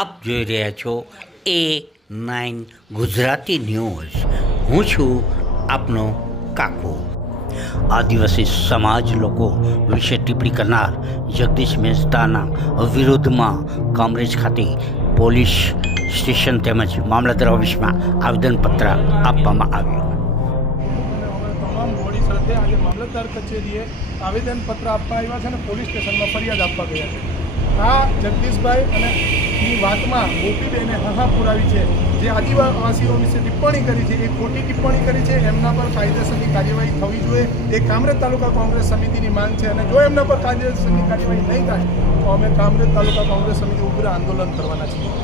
update રહ્યો છો A9 Gujarati news હું છું આપનો કાકો આદિવાસી સમાજ લોકો વિશે ટિપ્પી કરનાર યગદીશ મહે スタ ના અને વિરુદ્ધમાં કામરેજ ખાટી પોલીસ સ્ટેશન તેમાંથી મામલતદાર ઓફિસમાં આવિદન પત્ર આપવામાં આવ્યું છે તમામ બોડી સાથે આ મેમલતદાર કચેરીએ આવિદન પત્ર આપવા આવ્યું છે ને પોલીસ સ્ટેશનમાં ફરિયાદ આપવા ગયા છે તા જગદીશભાઈ અને ની વાતમાં ગોપીબેને હહા પુરાવી છે જે આદિવાસીઓ વિશે ટિપ્પણી કરી છે એ ખોટી ટિપ્પણી કરી છે એમના પર કાયદેસરની કાર્યવાહી થવી જોઈએ એ કામરેજ તાલુકા કોંગ્રેસ સમિતિની માંગ છે અને જો એમના પર કાયદેસરની કાર્યવાહી નહીં થાય તો અમે કામરેજ તાલુકા કોંગ્રેસ સમિતિ ઉપર આંદોલન કરવાના છીએ